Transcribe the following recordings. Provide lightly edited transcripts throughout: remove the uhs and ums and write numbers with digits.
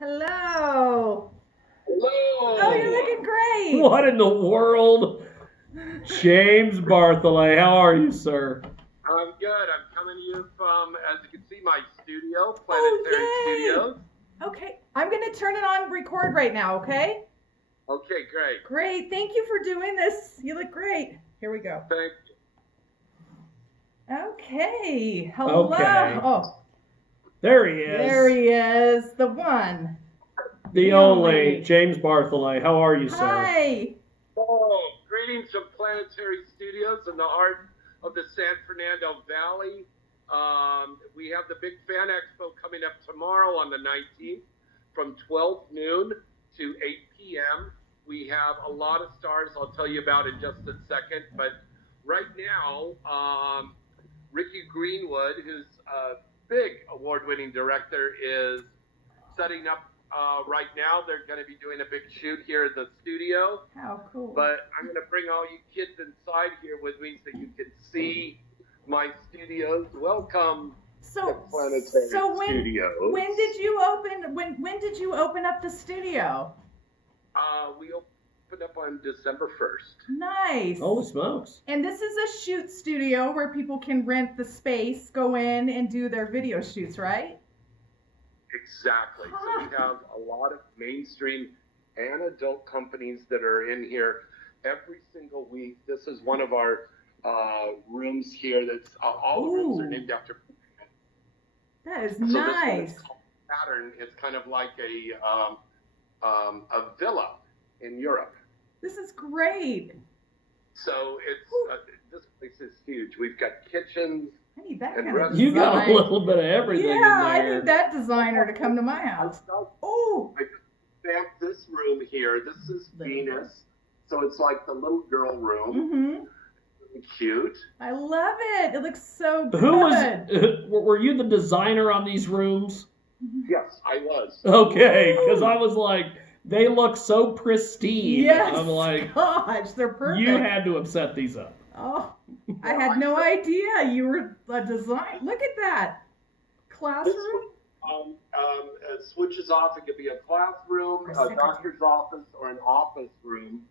Hello. Oh, you're Hello. looking great. What in the world? James Bartholet, how are you, sir? I'm good. I'm coming to you from, as you can see, my studio, Planetary Oh, yay. Studios. Okay, I'm going to turn it on record right now, okay? Okay, great. Great. Thank you for doing this. You look great. Here we go. Thank you. Okay. Hello. Okay. Oh, There he is. there he is. The one. The only James Bartholet. How are you, sir? Hi. Oh, greetings from Planetary Studios in the heart of the San Fernando Valley. We have the Big Fan Expo coming up tomorrow on the 19th from 12 noon to 8 p.m. We have a lot of stars I'll tell you about in just a second. But right now, Ricky Greenwood, who's a big award-winning director, is setting up right now. They're going to be doing a big shoot here in the studio. How cool. But I'm going to bring all you kids inside here with me so you can see my studios. Welcome to Planetary Studios. When did you open up the studio? We opened up on December 1st. Nice. Holy smokes. And this is a shoot studio where people can rent the space, go in and do their video shoots, right? Exactly. So we have a lot of mainstream and adult companies that are in here every single week. This is one of our rooms here. That's all the rooms are named after. That is so nice. This pattern is kind of like a villa in Europe. This is great. So it's this place is huge. We've got kitchens. I need that and kind of You got a design. little bit of everything in there. I need that designer to come to my house. Oh. I stamped this room here. This is Venus. So it's like the little girl room. Mm-hmm. Really cute. I love it. It looks so good. Were you the designer on these rooms? Yes, I was. Okay, because I was like, they look so pristine. Yes. I'm like, gosh, they're perfect. You had to have set these up. Oh, I had no idea you were a designer. Look at that. Classroom? Switches off. It could be a classroom, a doctor's office, or an office room.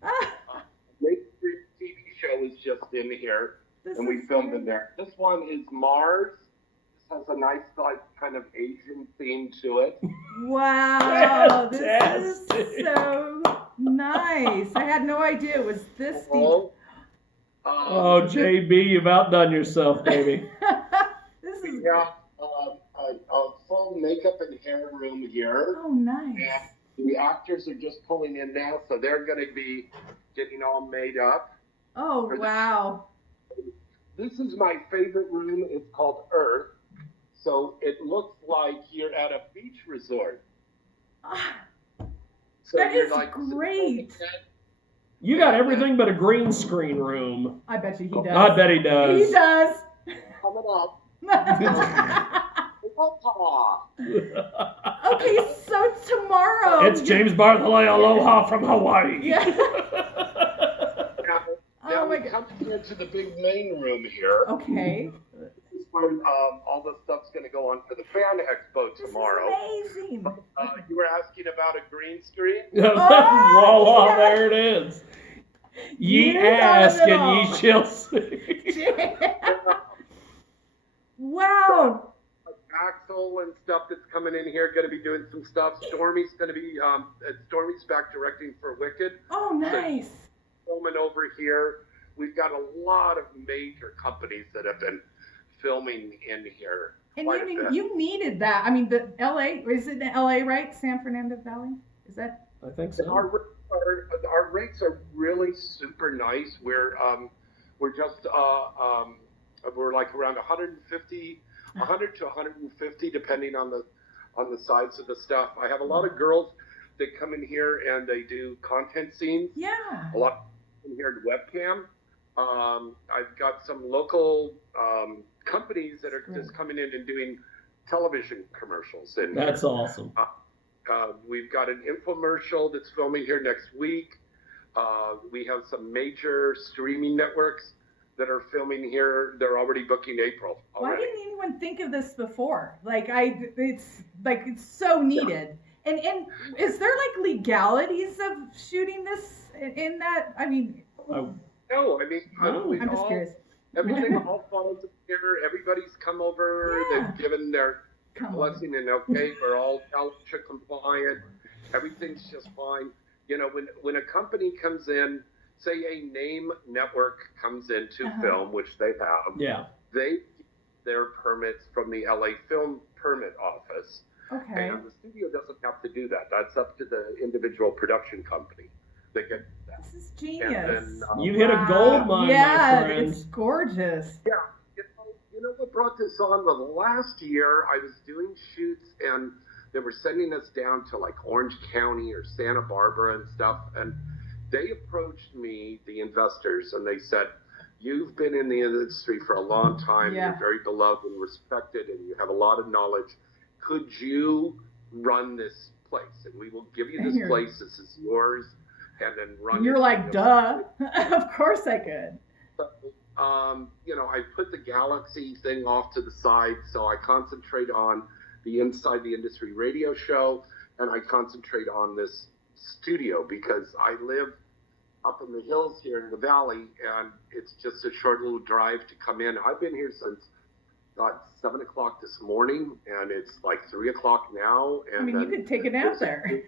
Mainstream TV show is just in here, and we filmed in there. This one is Mars. This has a nice, like, kind of Asian theme to it. Wow, this is so nice. I had no idea it was this deep. Oh, JB, you've outdone yourself, baby. This is a full makeup and hair room here. Oh, nice. And the actors are just pulling in now, so they're going to be getting all made up. Oh, wow. This is my favorite room. It's called Earth. So it looks like you're at a beach resort. So that is like, great. You got everything but a green screen room. I bet you he does. I bet he does. He does. Coming up. Okay, so tomorrow. It's James Bartholet, aloha from Hawaii. Yeah. Now we come into the big main room here. Okay. This is where all the stuff's going to go on for the Fan Expo tomorrow. This is amazing. You were asking about a green screen? Voila, there it is. Ye ask and ye shall see. Wow. Axel and stuff that's coming in here, going to be doing some stuff. Stormy's going to be, Stormy's back directing for Wicked. Oh, nice. So, filming over here. We've got a lot of major companies that have been filming in here. And you needed that. I mean, the LA, is it in LA, right? San Fernando Valley? Is that? I think so. Our rates are really super nice. We're just we're like around 100 to 150 depending on the size of the stuff. I have a lot of girls that come in here and they do content scenes. Yeah. A lot in here in webcam. I've got some local companies that are just coming in and doing television commercials. And that's awesome. We've got an infomercial that's filming here next week. We have some major streaming networks that are filming here. They're already booking April already. Why didn't anyone think of this before? It's so needed. And is there like legalities of shooting this in that? I mean, No, I mean, No. we I'm just all, curious. everything all falls together. Everybody's come over. Yeah. They've given their Come on. blessing and okay. We're all CalHIA compliant. Everything's just fine. You know, when a company comes in, say a name network comes into film, which they have, Yeah. they get their permits from the LA Film Permit Office. Okay. And the studio doesn't have to do that. That's up to the individual production company. They get that. This is genius. And then, You hit a gold mine, yeah, my friend. it's gorgeous. Yeah, you know what brought this on? Well, last year I was doing shoots and they were sending us down to like Orange County or Santa Barbara and stuff. And they approached me, the investors, and they said, "You've been in the industry for a long time. Yeah. You're very beloved and respected, and you have a lot of knowledge. Could you run this place? And we will give you this place. This is yours." And then run. You're like, duh. Of course I could. You know, I put the Galaxy thing off to the side, so I concentrate on the Inside the Industry radio show, and I concentrate on this studio because I live up in the hills here in the valley, and it's just a short little drive to come in. I've been here since 7 o'clock this morning, and it's like 3 o'clock now. And I mean, you could take a nap there.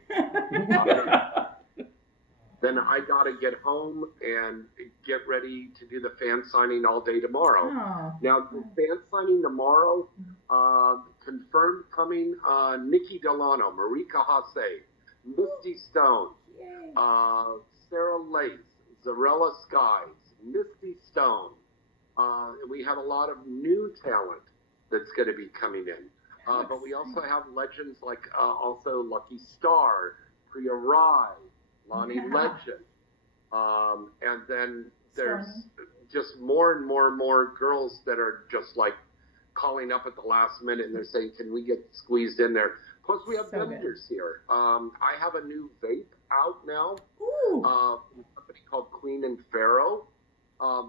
Then I got to get home and get ready to do the fan signing all day tomorrow. Oh. Now, the fan signing tomorrow, confirmed coming, Nikki Delano, Marika Hasse, Misty Stone, Sarah Lace, Zarella Skies, Misty Stone. We have a lot of new talent that's going to be coming in. But we also have legends like also Lucky Star, Priya Rai, Lonnie Legend. And then there's just more and more and more girls that are just like calling up at the last minute and they're saying, "Can we get squeezed in there?" Plus we have vendors here. I have a new vape out now from a company called Queen and Pharaoh.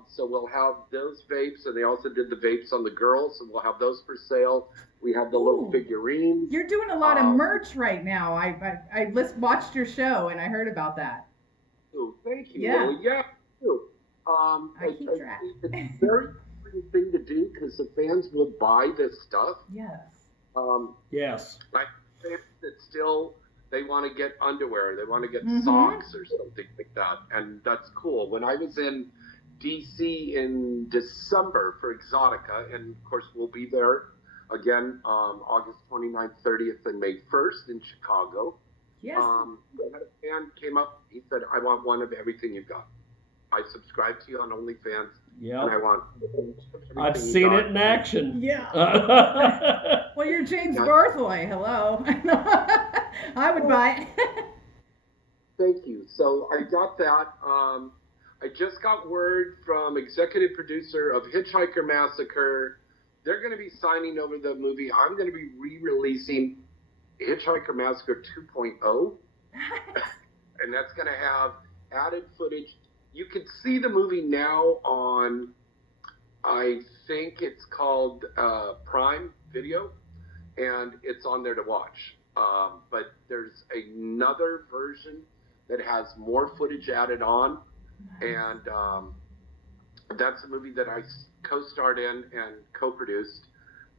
So we'll have those vapes, and they also did the vapes on the girls, and we'll have those for sale. We have the little figurines. You're doing a lot of merch right now. I watched your show, and I heard about that. Oh, thank you. Yeah. Lily. Yeah, too. I keep track. It's a very important thing to do because the fans will buy this stuff. Yes. Yes. Like fans that still, they want to get underwear, they want to get socks or something like that, and that's cool. When I was in DC in December for Exotica, and of course we'll be there again August 29th, 30th, and May 1st in Chicago. Yes. We had a fan came up, he said, "I want one of everything you've got. I subscribe to you on OnlyFans, and I want everything I've you seen got." it in action. Yeah. Well, you're James Bartholet. Hello. I would buy it. Thank you. So I got that. I just got word from executive producer of Hitchhiker Massacre. They're going to be signing over the movie. I'm going to be re-releasing Hitchhiker Massacre 2.0. And that's going to have added footage. You can see the movie now on, I think it's called Prime Video, and it's on there to watch. But there's another version that has more footage added on. And that's a movie that I co-starred in and co-produced.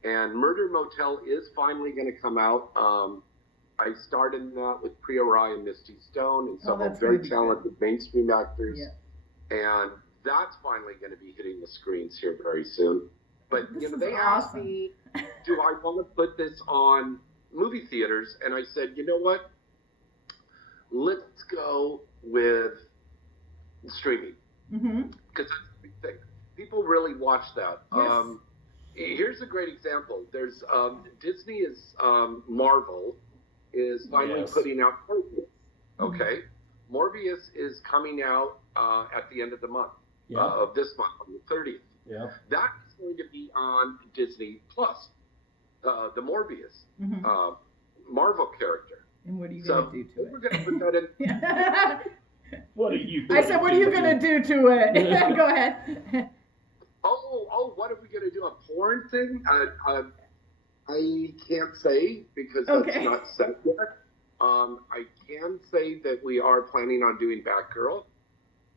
And Murder Motel is finally going to come out. I starred in that with Priya Rai and Misty Stone and several very talented mainstream actors. Yeah. And that's finally going to be hitting the screens here very soon. But you know, they asked me, do I want to put this on movie theaters? And I said, you know what? Let's go with streaming, because that's a big thing. People really watch that. Yes. Here's a great example. There's Disney is Marvel is finally putting out Morbius. Okay, Morbius is coming out at the end of the month of this month on the 30th. Yeah, that's going to be on Disney Plus. The Morbius Marvel character. And what are you going to do to it? We're going to put that in. What are you? I said, what are you going to do to it? Go ahead. What are we going to do? A porn thing? I can't say because that's not set yet. I can say that we are planning on doing Batgirl.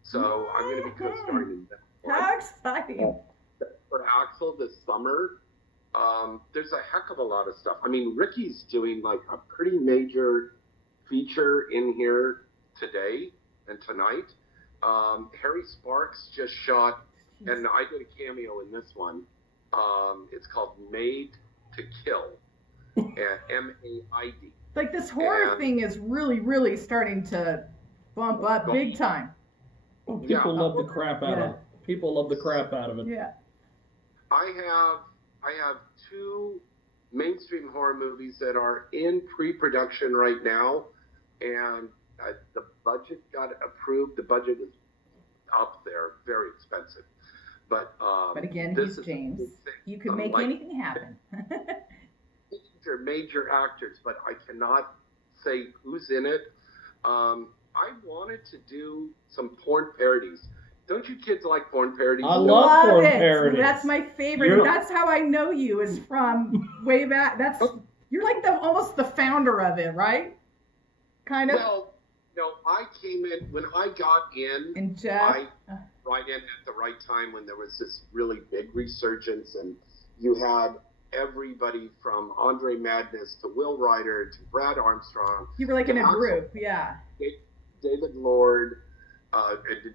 So I'm going to be co-starring in that one. How exciting. For Axel this summer. There's a heck of a lot of stuff. I mean, Ricky's doing like a pretty major feature in here today and tonight. Harry Sparks just shot, and I did a cameo in this one. It's called Made to Kill, M-A-I-D. Like this horror thing is really, really starting to bump up big time. People love the crap out of it. People love the crap out of it. Yeah. I have 2 mainstream horror movies that are in pre-production right now, and the budget got approved. The budget is up there, very expensive. But again, he's James. You can make anything happen. Major actors, but I cannot say who's in it. I wanted to do some porn parodies. Don't you kids like porn parodies? I love porn it. parodies. That's my favorite. That's how I know you, is from way back. You're like almost the founder of it, right? Kind of. Well, no, I came in when I got in. And Jeff. Right in at the right time when there was this really big resurgence, and you had everybody from Andre Madness to Will Ryder to Brad Armstrong. You were like in a group, yeah. David Lord.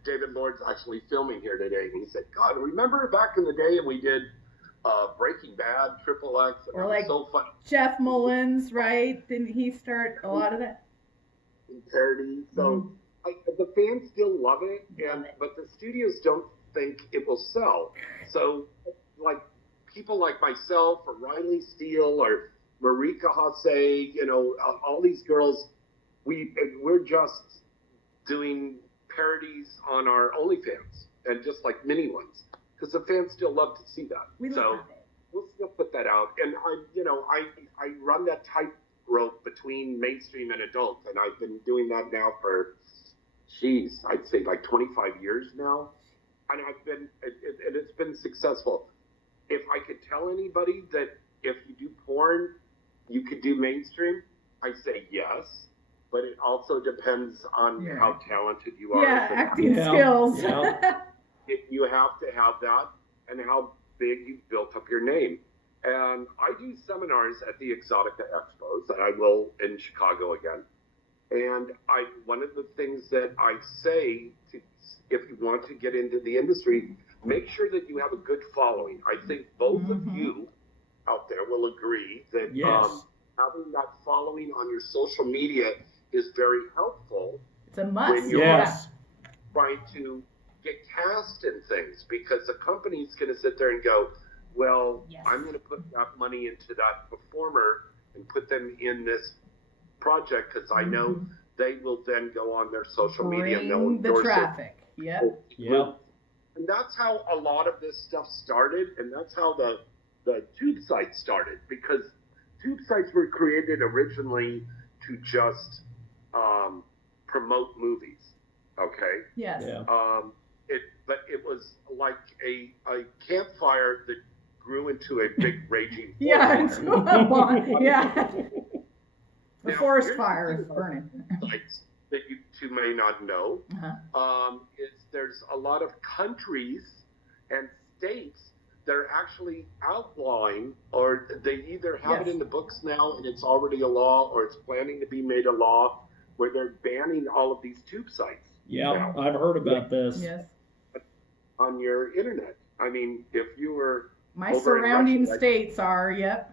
David Lord's actually filming here today, and he said, "God, remember back in the day, and we did Breaking Bad, Triple X, and or it like was so funny." Jeff Mullins, right? Didn't he start a lot of that? Parody. So the fans still love it, but the studios don't think it will sell. So, like people like myself or Riley Steele or Marika Hasse, all these girls, we're just doing parodies on our OnlyFans, and just like mini ones, because the fans still love to see that. So we'll still put that out. And I run that tightrope between mainstream and adult, and I've been doing that now for, I'd say like 25 years now, and it's been successful. If I could tell anybody that if you do porn, you could do mainstream, I say yes. But it also depends on how talented you are. Yeah, acting skills. Yeah. You have to have that, and how big you've built up your name. And I do seminars at the Exotica Expos, and I will in Chicago again. And one of the things that I say, if you want to get into the industry, make sure that you have a good following. I think both of you out there will agree that having that following on your social media is very helpful. It's a must. When you're trying to get cast in things, because the company's going to sit there and go, well, I'm going to put that money into that performer and put them in this project because I know they will then go on their social media and they'll endorse the traffic. Yep. And that's how a lot of this stuff started, and that's how the tube sites started, because tube sites were created originally to just promote movies. Okay. Yes. Yeah. But it was like a campfire that grew into a big raging fire. Yeah. The Now, forest fire is burning. Sites that you two may not know is there's a lot of countries and states that are actually outlawing, or they either have it in the books now and it's already a law, or it's planning to be made a law, where they're banning all of these tube sites. Yeah, I've heard about this. Yes. On your internet. I mean, if you were my surrounding states are, that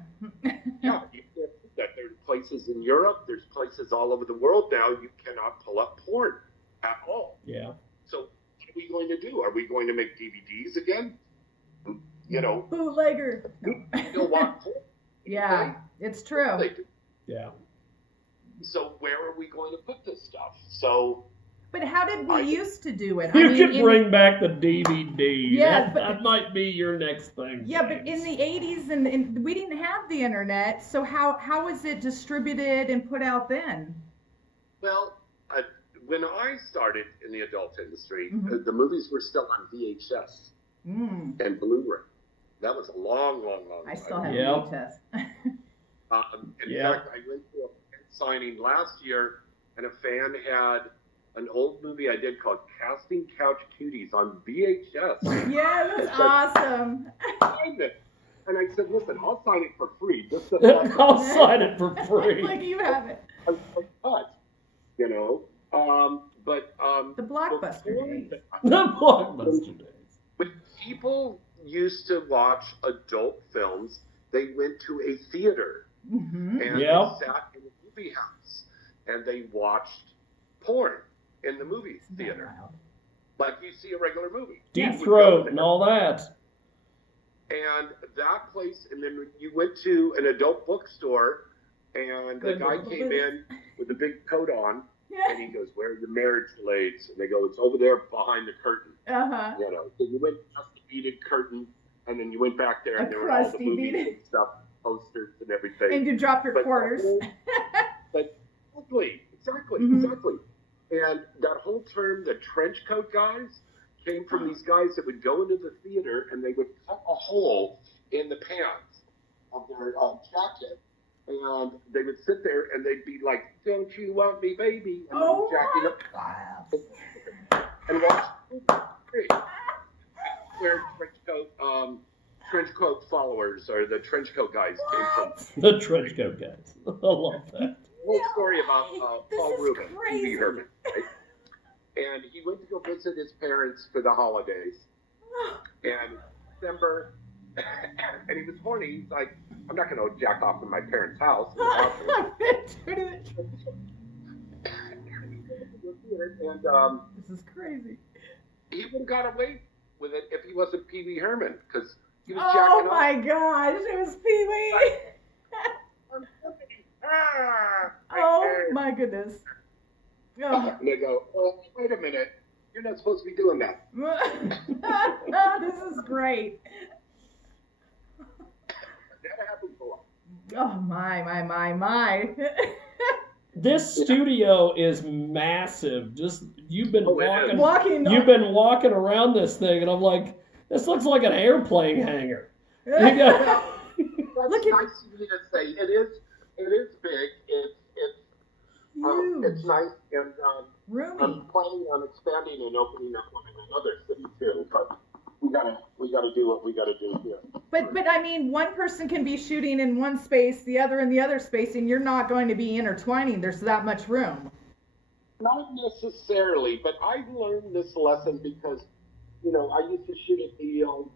there's places in Europe, there's places all over the world now, you cannot pull up porn at all. Yeah. So what are we going to do? Are we going to make DVDs again? Bootlegger. Still want porn? Yeah, it's true. Yeah. So where are we going to put this stuff? So. But how did we used to do it? You could bring back the DVD. Yeah, that might be your next thing. Yeah, but in the 80s, and we didn't have the internet, so how was it distributed and put out then? Well, when I started in the adult industry, the movies were still on VHS and Blu-ray. That was a long, long, long time. I still have VHS. In fact, I went to a signing last year, and a fan had an old movie I did called Casting Couch Cuties on VHS. Yeah, that's awesome. And I said, listen, I'll sign it for free. Just I'll sign it for free. Like you have it. But, you know, The Blockbuster days. The Blockbuster days. When people used to watch adult films, they went to a theater Mm-hmm. and Yep. they sat in a movie house and they watched porn in the movie theater, like you see a regular movie. Deep Throat and all that. And that place, and then you went to an adult bookstore, and the guy came in with a big coat on, and he goes, "Where are the marriage ladies?" And they go, "It's over there behind the curtain." Uh-huh. You know, so you went past the beaded curtain, and then you went back there, and A there were all the crusty movies beaded. and stuff, posters and everything. And you drop your But- quarters. But exactly. And that whole term, the trench coat guys, came from these guys that would go into the theater and they would cut a hole in the pants of their jacket, and they would sit there and they'd be like, "Don't you want me, baby?" And Oh jacking my up and watch. Where trench coat followers or the trench coat guys came from. The trench coat guys. I love that. Whole story about This Paul is Rubin, crazy. P.B. Herman, right? And he went to go visit his parents for the holidays. And December, and he was horny. He's like, "I'm not going to jack off in my parents' house." And This is crazy. he would have got away with it if he wasn't Pee-wee Herman, because he was Oh jacking off. my gosh, it was Pee-wee. Oh my goodness. Oh. And they go, "Oh, wait a minute. You're not supposed to be doing that." This is great. That happens a lot. Oh my. This studio is massive. Just you've been it is. Walking. You've been walking around this thing, and I'm like, this looks like an airplane hangar. You got- That's nice of you to say. It is big. It's nice, and Roomy. I'm planning on expanding and opening up one in another city too. But we gotta do what we gotta do here. But I mean, one person can be shooting in one space, the other in the other space, and you're not going to be intertwining. There's that much room. Not necessarily, but I learned this lesson because, you know, I used to shoot at the old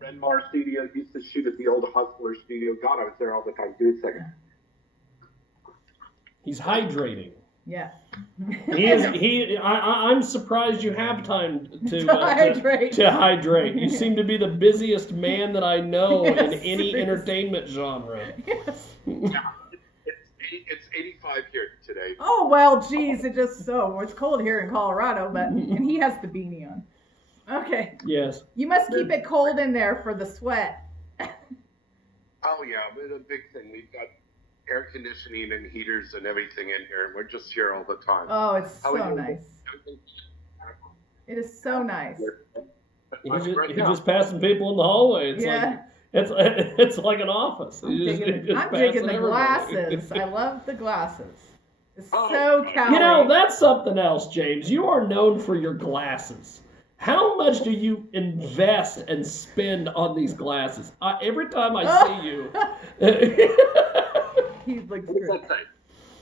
Renmar studio. Used to shoot at the old Hustler studio. God, I was there all the time. Do a second. He's hydrating. Yeah. I'm surprised you have time to hydrate. To hydrate. You seem to be the busiest man that I know Yes, in any seriously. entertainment genre. Yes. Yeah, it's 85 here today. Oh well, geez, it's cold here in Colorado, and he has the beanie on. Okay. Yes. You must keep it cold in there for the sweat. Oh yeah, but a big thing. We've got air conditioning and heaters and everything in here, and we're just here all the time. Oh, it's How are so you? nice. It is so nice. He's just passing people in the hallway. It's Yeah. it's like an office. I'm He's digging just the passing everybody. glasses. I love the glasses. It's Oh, so calorie. You know, that's something else, James. You are known for your glasses. How much do you invest and spend on these glasses? Every time I see you, He looks What does good. that say?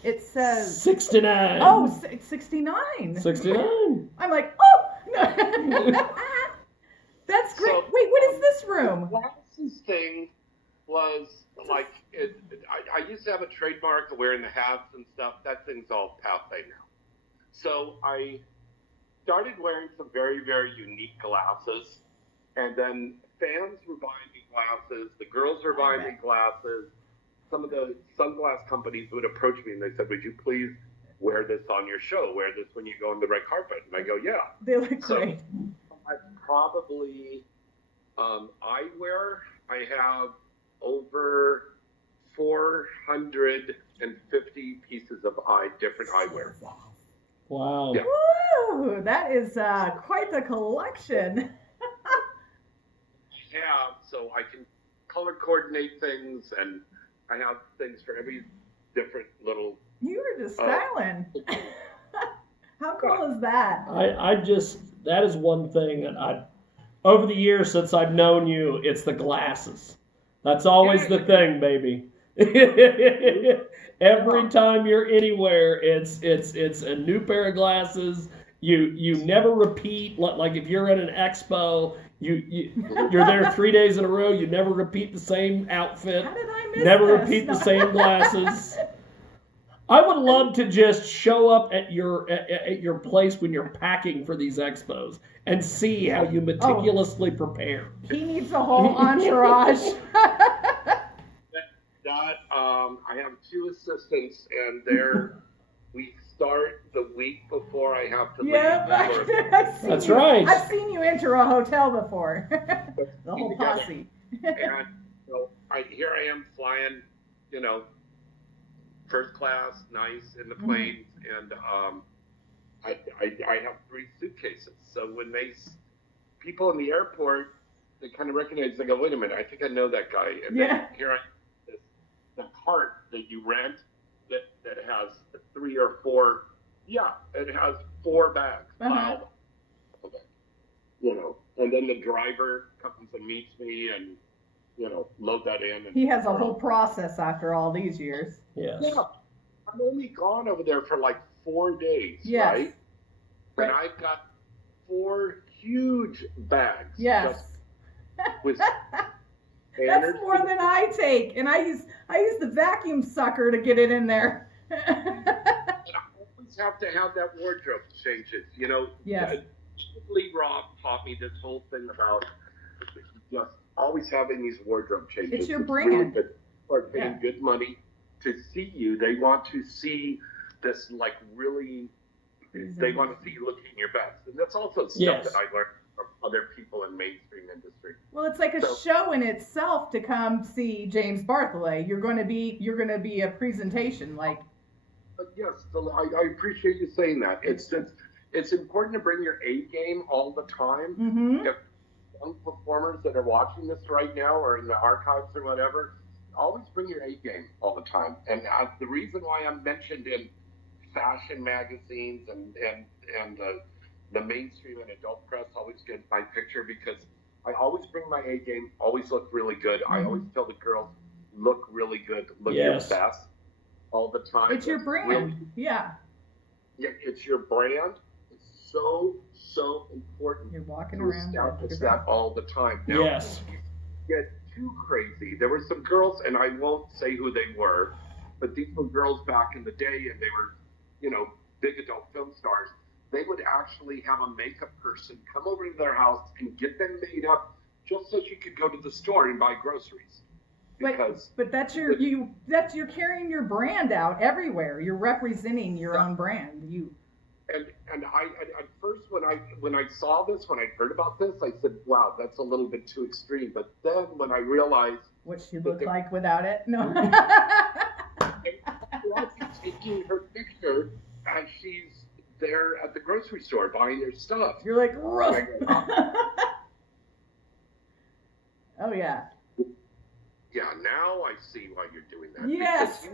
It says 69. Oh, it's 69. 69. I'm like, oh! That's great. So- Wait, what is this room? Glasses thing was like I used to have a trademark of wearing the hats and stuff. That thing's all passe now. So I started wearing some very, very unique glasses, and then fans were buying me glasses. The girls were buying me glasses. Some of the sunglass companies would approach me and they said, "Would you please wear this on your show? Wear this when you go on the red carpet?" And I go, "Yeah." They look So- great. I probably eyewear. I have over 450 pieces of different eyewear. Wow. Yeah. Woo! That is quite the collection. Yeah, so I can color coordinate things, and I have things for every different little. You were just styling. How cool is that? That is one thing that over the years since I've known you, it's the glasses. That's always the thing, baby. Every time you're anywhere, it's a new pair of glasses. You never repeat. Like if you're at an expo, you're there 3 days in a row. You never repeat the same outfit. How did I miss Never this? repeat the same glasses. I would love to just show up at your place when you're packing for these expos and see how you meticulously prepare. He needs a whole entourage. I have 2 assistants, and we start the week before I have to leave. That's right. I've seen you enter a hotel before. The whole posse. And here I am flying, first class, nice in the planes, and I have 3 suitcases. So when people in the airport, they kind of recognize. They go, "Wait a minute, I think I know that guy." And then here I am, the cart that you rent that has 3 or 4. Yeah, it has 4 bags piled. And then the driver comes and meets me and load that in. And he has a whole process after all these years. Yes. Yeah. I'm only gone over there for like 4 days, right? And I've got 4 huge bags. Yes. With that's more than I take, and I use the vacuum sucker to get it in there. And I always have to have that wardrobe changes. Yes. Lee Robb taught me this whole thing about just always having these wardrobe changes. It's your brand. People are paying good money to see you. They want to see this, like, really. They want to see you looking your best, and that's also stuff that I learned from other people in mainstream industry. Well, it's like a show in itself to come see James Bartholet. You're going to be a presentation, like. Yes, I appreciate you saying that. It's important to bring your A game all the time. Mm-hmm. If young performers that are watching this right now or in the archives or whatever, always bring your A game all the time. And the reason why I'm mentioned in fashion magazines and the mainstream and adult press always get my picture, because I always bring my A game, always look really good. Mm-hmm. I always tell the girls, look really good, look your best all the time. It's your brand. Really, yeah, it's your brand. It's so important. You're walking to around. Establish that all the time. Now, yes. Get too crazy. There were some girls, and I won't say who they were, but these were girls back in the day, and they were, big adult film stars. They would actually have a makeup person come over to their house and get them made up just so she could go to the store and buy groceries. But that's you're carrying your brand out everywhere. You're representing your own brand. And I at first when I saw this, when I heard about this, I said, wow, that's a little bit too extreme. But then when I realized what she looked like without it, no. Taking her picture as she's there at the grocery store buying their stuff. You're like, oh yeah. Yeah, now I see why you're doing that. Yes.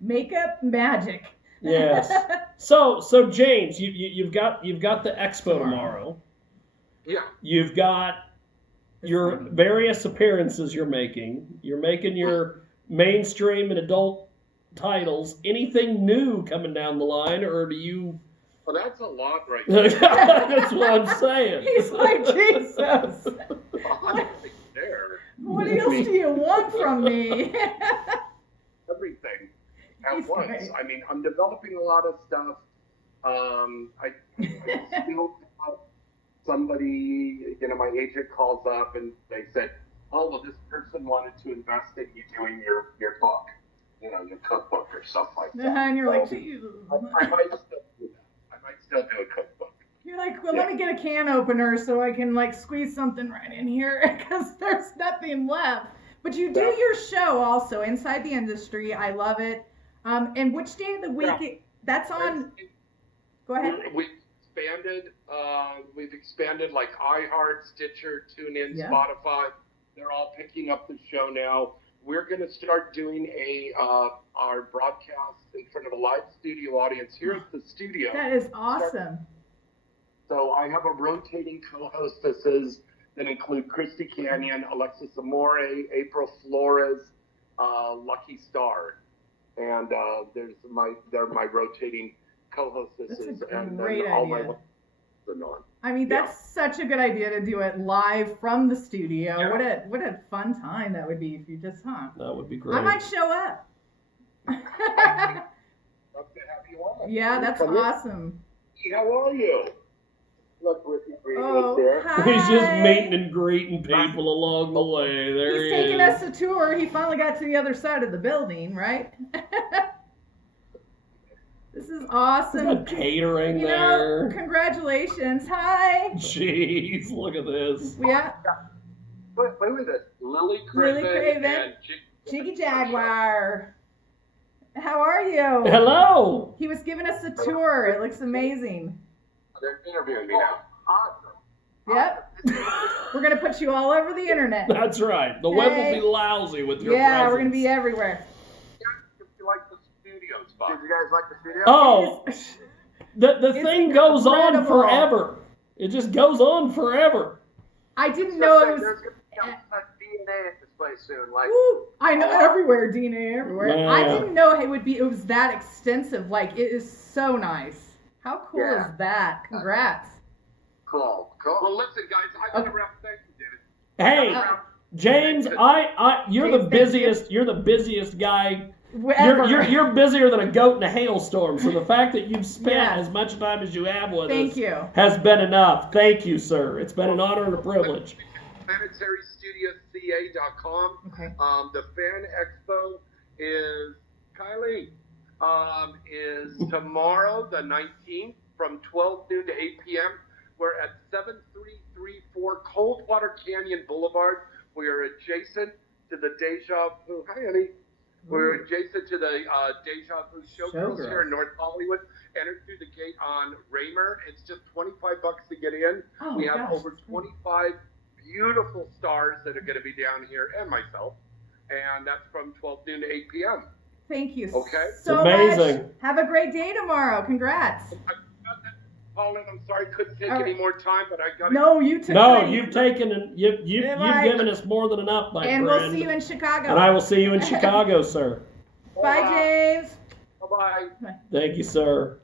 Makeup magic. Yes. So James, you've got the expo tomorrow. Yeah. You've got your various appearances you're making. You're making your mainstream and adult titles. Anything new coming down the line, or do you? Well, that's a lot right now. That's what I'm saying. He's like, Jesus. What else do you want from me? Everything at once. Great. I mean, I'm developing a lot of stuff. I still have somebody, my agent calls up and they said, oh, well, this person wanted to invest in you doing your book, your cookbook or something like that. And you're like, Jesus. I might still do that. I might still do a cookbook. You're like, well, let me get a can opener so I can squeeze something right in here because there's nothing left. But you do your show also Inside the Industry. I love it. And which day of the week? That's on. Go ahead. We've expanded like iHeart, Stitcher, TuneIn, Spotify. They're all picking up the show now. we're going to start doing our broadcast in front of a live studio audience here at the studio. That is awesome. So I have a rotating co-hostesses that include Christy Canyon, Alexis Amore, April Flores, Lucky Star, and they're my rotating co-hostesses. That's a and great then all idea. my on. I mean, that's such a good idea to do it live from the studio. Yeah. What a fun time that would be if you just That would be great. I might show up. Love to have you on. Yeah, that's Come in. awesome. Hey, how are you? Look, Ricky Green Oh, there. hi. He's just meeting and greeting people along the way. There He's he taking is. us a tour. He finally got to the other side of the building, right? This is awesome. Got catering You there. know, congratulations. Hi. Jeez, look at this. Yeah, Wait a minute. Lily Craven, Craven. and Jiggy Jaguar. How are you? Hello. He was giving us a tour. It looks amazing. They're interviewing me now. Awesome. Yep. We're going to put you all over the internet. That's right. The web Hey. will be lousy with your Yeah, presence. we're going to be everywhere. If you like the studio spot. Did you guys like the studio? Oh, the It's thing goes on incredible. forever. It just goes on forever. I didn't know it was. There's going to be a DNA at this place soon. Like, Woo, I know everywhere, DNA everywhere. Yeah. I didn't know it was that extensive. Like, it is so nice. How cool Yeah. is that? Congrats. cool. Well, listen, guys, I got to wrap. Thank you, Hey, David. James, you're the James, thank you. busiest. You're the busiest guy. Ever. You're busier than a goat in a hailstorm. So the fact that you've spent Yeah. as much time as you have with Thank us you. has been enough. Thank you, sir. It's been an honor and a privilege. PlanetaryStudioCA.com. Okay. The Fan Expo is is tomorrow, the 19th, from 12 noon to 8 p.m. We're at 7334 Coldwater Canyon Boulevard. We are adjacent to the Deja Vu. Hi, honey. We're adjacent to the Deja Vu Showgirls here in North Hollywood. Enter through the gate on Raymer. It's just $25 to get in. Oh, We have gosh. over 25 beautiful stars that are going to be down here, and myself. And that's from 12 noon to 8 p.m. Thank you Okay. so Amazing. much. Have a great day tomorrow. Congrats. Colin, I'm sorry, couldn't take All right. any more time, but I got to. No, you took No, mine. you've taken you've Bye. given us more than enough, my And friend. we'll see you in Chicago. And I will see you in Chicago, sir. Bye, James. Bye-bye. Thank you, sir.